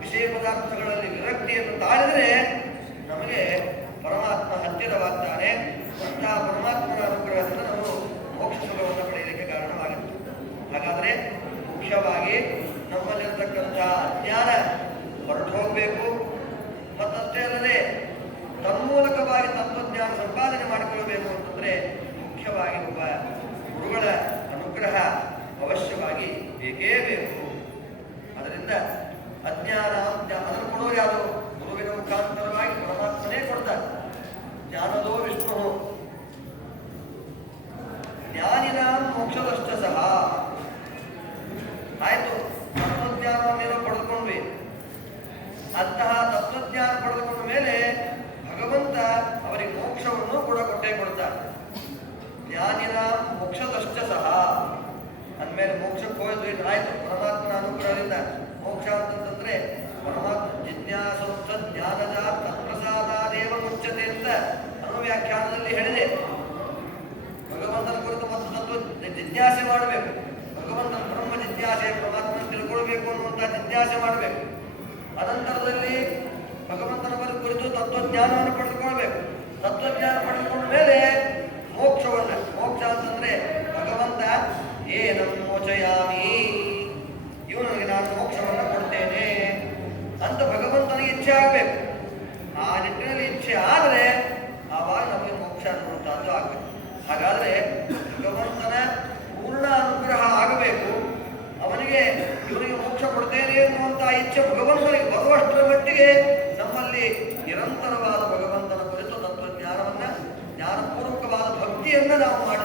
ವಿಷಯ ಪದಾರ್ಥಗಳಲ್ಲಿ ವಿರಕ್ತಿಯನ್ನು ತಾಳಿದರೆ ನಮಗೆ ಪರಮಾತ್ಮ ಹತ್ತಿರವಾಗ್ತಾನೆ. ಅಂತಹ ಪರಮಾತ್ಮನ ಅನುಗ್ರಹದಿಂದ ನಾವು ಮೋಕ್ಷ ಸುಖವನ್ನು ಪಡೆಯಲಿಕ್ಕೆ ಕಾರಣವಾಗುತ್ತೆ. ಹಾಗಾದರೆ ಮುಖ್ಯವಾಗಿ ನಮ್ಮಲ್ಲಿರತಕ್ಕಂತಹ ಅಜ್ಞಾನ ಹೊರಟು ಹೋಗಬೇಕು. ಮತ್ತಷ್ಟೇ ಅಲ್ಲದೆ ತನ್ಮೂಲಕವಾಗಿ ತತ್ವಜ್ಞಾನ ಸಂಪಾದನೆ ಮಾಡಿಕೊಳ್ಳಬೇಕು ಅಂತಂದರೆ ಮುಖ್ಯವಾಗಿ ಒಬ್ಬ ಗುರುಗಳ ಅನುಗ್ರಹ ಅವಶ್ಯವಾಗಿ ಬೇಕೇ ಬೇಕು. ಅದರಿಂದ ಅಜ್ಞಾನ ಅದನ್ನು ಕೊಡೋರು ಯಾರು? ಗುರುವಿನ ಮುಖಾಂತರವಾಗಿ ಪರಮಾತ್ಮನೇ ಕೊಡ್ತಾರೆ. ಜ್ಞಾನದೋ ವಿಷ್ಣು ಜ್ಞಾನಿನ ಮೋಕ್ಷದಷ್ಟ ಸಹ. ಆಯಿತು, ತತ್ವಜ್ಞಾನವನ್ನೇನೋ ಪಡೆದುಕೊಂಡ್ವಿ. ಅಂತಹ ತತ್ವಜ್ಞಾನ ಪಡೆದುಕೊಂಡ ಮೇಲೆ ಭಗವಂತ ಅವರಿಗೆ ಮೋಕ್ಷವನ್ನು ಕೂಡ ಕೊಟ್ಟೇ ಕೊಡ್ತಾರೆ. ಜ್ಞಾನಿನ ಮೋಕ್ಷದಷ್ಟ ಸಹ ಅಂದಮೇಲೆ ಮೋಕ್ಷಕ್ಕೆ ಹೋಯ್ತು ಆಯಿತು. ಪರಮಾತ್ಮನ ಅನುಗ್ರಹದಿಂದ ಮೋಕ್ಷ ಅಂತಂತಂದ್ರೆ ಪರಮಾತ್ಮ ಜಿಜ್ಞಾಸೋಕ್ತ ಜ್ಞಾನದ ತತ್ಪ್ರಸಾದೇವ ಮುಚ್ಚತೆ ಅಂತ ಅನ್ನೋ ವ್ಯಾಖ್ಯಾನದಲ್ಲಿ ಹೇಳಿದೆ. ಭಗವಂತನ ಕುರಿತು ಮತ್ತು ತತ್ವ ಜಿಜ್ಞಾಸೆ ಮಾಡಬೇಕು. ಭಗವಂತನ ಬ್ರಹ್ಮ ಜಿಜ್ಞಾಸೆ, ಪರಮಾತ್ಮನ ತಿಳ್ಕೊಳ್ಬೇಕು ಅನ್ನುವಂಥ ಜಿಜ್ಞಾಸೆ ಮಾಡಬೇಕು. ಅನಂತರದಲ್ಲಿ ಭಗವಂತನ ಕುರಿತು ತತ್ವಜ್ಞಾನವನ್ನು ಪಡೆದುಕೊಳ್ಬೇಕು. ತತ್ವಜ್ಞಾನ ಪಡೆದುಕೊಂಡ ಮೇಲೆ ಮೋಕ್ಷವನ್ನು, ಮೋಕ್ಷ ಅಂತಂದ್ರೆ ಭಗವಂತ ಏನಂ ಮೋಚಯಾಮಿ, ಇವನಿಗೆ ನಾನು ಮೋಕ್ಷವನ್ನು ಕೊಡ್ತೇನೆ ಅಂತ ಭಗವಂತನಿಗೆ ಇಚ್ಛೆ ಆಗಬೇಕು. ಆ ನಿಟ್ಟಿನಲ್ಲಿ ಇಚ್ಛೆ ಆದರೆ ಆವಾಗ ನಮಗೆ ಮೋಕ್ಷ ಅನ್ನುವಂಥದ್ದು ಆಗಬೇಕು. ಹಾಗಾದರೆ ಭಗವಂತನ ಪೂರ್ಣ ಅನುಗ್ರಹ ಆಗಬೇಕು. ಅವನಿಗೆ ಇವನಿಗೆ ಮೋಕ್ಷ ಕೊಡ್ತೇನೆ ಎನ್ನುವಂಥ ಇಚ್ಛೆ ಭಗವಂತನಿಗೆ ಬರುವಷ್ಟರ ಮಟ್ಟಿಗೆ ನಮ್ಮಲ್ಲಿ ನಿರಂತರವಾದ ಭಗವಂತನ ಕುರಿತು ತತ್ವಜ್ಞಾನವನ್ನು, ಜ್ಞಾನಪೂರ್ವಕವಾದ ಭಕ್ತಿಯನ್ನು ನಾವು ಮಾಡಿ